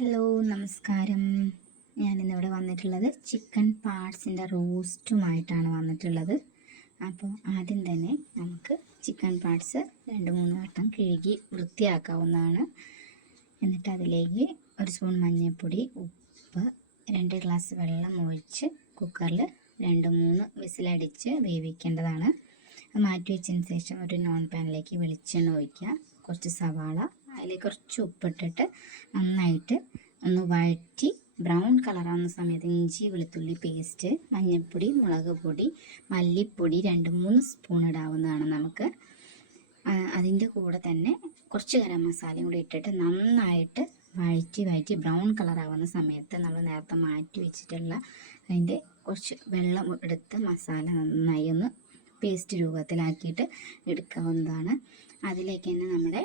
Hello നമസ്കാരം. ഞാനിന്നിവിടെ വന്നിട്ടുള്ളത് ചിക്കൻ പാർട്സിൻ്റെ റോസ്റ്റുമായിട്ടാണ് വന്നിട്ടുള്ളത്. അപ്പോൾ ആദ്യം തന്നെ നമുക്ക് ചിക്കൻ പാർട്സ് 2-3 വട്ടം കഴുകി വൃത്തിയാക്കാവുന്നതാണ്. എന്നിട്ട് അതിലേക്ക് 1 സ്പൂൺ മഞ്ഞൾപ്പൊടി, ഉപ്പ്, 2 ഗ്ലാസ് വെള്ളം ഒഴിച്ച് കുക്കറിൽ 2-3 വിസിലടിച്ച് വേവിക്കേണ്ടതാണ്. അത് മാറ്റി വെച്ചതിന് ശേഷം ഒരു നോൺ പാനിലേക്ക് വെളിച്ചെണ്ണ ഒഴിക്കുക, കുറച്ച് സവാള, അതിലേക്ക് കുറച്ച് ഉപ്പിട്ടിട്ട് നന്നായിട്ട് ഒന്ന് വഴറ്റി ബ്രൗൺ കളറാവുന്ന സമയത്ത് ഇഞ്ചി വെളുത്തുള്ളി പേസ്റ്റ്, മഞ്ഞൾപ്പൊടി, മുളക് പൊടി, മല്ലിപ്പൊടി 2-3 സ്പൂൺ ഇടാവുന്നതാണ് നമുക്ക്. അതിൻ്റെ കൂടെ തന്നെ കുറച്ച് ഗരം മസാലയും കൂടി ഇട്ടിട്ട് നന്നായിട്ട് വഴറ്റി ബ്രൗൺ കളറാവുന്ന സമയത്ത് നമ്മൾ നേരത്തെ മാറ്റി വെച്ചിട്ടുള്ള അതിൻ്റെ കുറച്ച് വെള്ളം എടുത്ത് മസാല നന്നായി ഒന്ന് പേസ്റ്റ് രൂപത്തിലാക്കിയിട്ട് എടുക്കാവുന്നതാണ്. അതിലേക്ക് തന്നെ നമ്മുടെ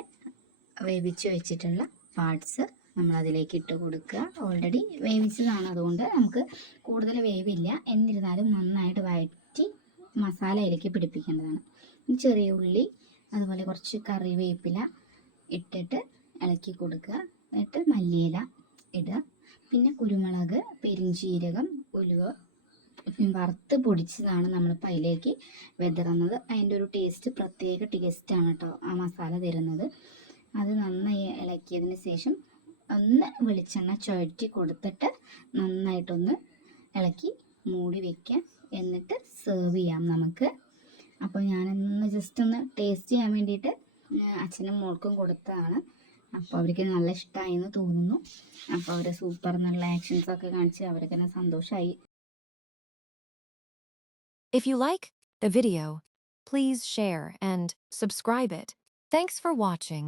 വേവിച്ച് വെച്ചിട്ടുള്ള പാർട്സ് നമ്മൾ അതിലേക്ക് ഇട്ട് കൊടുക്കുക. ഓൾറെഡി വേവിച്ചതാണ്, അതുകൊണ്ട് നമുക്ക് കൂടുതൽ വേവില്ല. എന്നിരുന്നാലും നന്നായിട്ട് വഴറ്റി മസാലയിലേക്ക് പിടിപ്പിക്കേണ്ടതാണ്. ചെറിയ ഉള്ളി, അതുപോലെ കുറച്ച് കറിവേപ്പില ഇട്ടിട്ട് ഇളക്കി കൊടുക്കുക. എന്നിട്ട് മല്ലിയില ഇടുക, പിന്നെ കുരുമുളക്, പെരിഞ്ചീരകം, ഉലുവ വറുത്ത് പൊടിച്ചതാണ് നമ്മളിപ്പോൾ അതിലേക്ക് വിതറുന്നത്. അതിൻ്റെ ഒരു ടേസ്റ്റ് പ്രത്യേക ടേസ്റ്റാണ് കേട്ടോ ആ മസാല തരുന്നത്. അത് നന്നായി ഇളക്കിയതിന് ശേഷം ഒന്ന് വെളിച്ചെണ്ണ ചുഴറ്റി കൊടുത്തിട്ട് നന്നായിട്ടൊന്ന് ഇളക്കി മൂടി വയ്ക്കുക. എന്നിട്ട് സെർവ് ചെയ്യാം നമുക്ക്. അപ്പോൾ ഞാനൊന്ന് ജസ്റ്റ് ഒന്ന് ടേസ്റ്റ് ചെയ്യാൻ വേണ്ടിയിട്ട് അച്ഛനും മോൾക്കും കൊടുത്തതാണ്. അപ്പോൾ അവർക്ക് നല്ല ഇഷ്ടമായി എന്ന് തോന്നുന്നു. അപ്പോൾ അവർ സൂപ്പർ എന്നുള്ള ആക്ഷൻസൊക്കെ കാണിച്ച് അവർക്ക് തന്നെ സന്തോഷമായി. If you like the video, please share and subscribe it. Thanks for watching.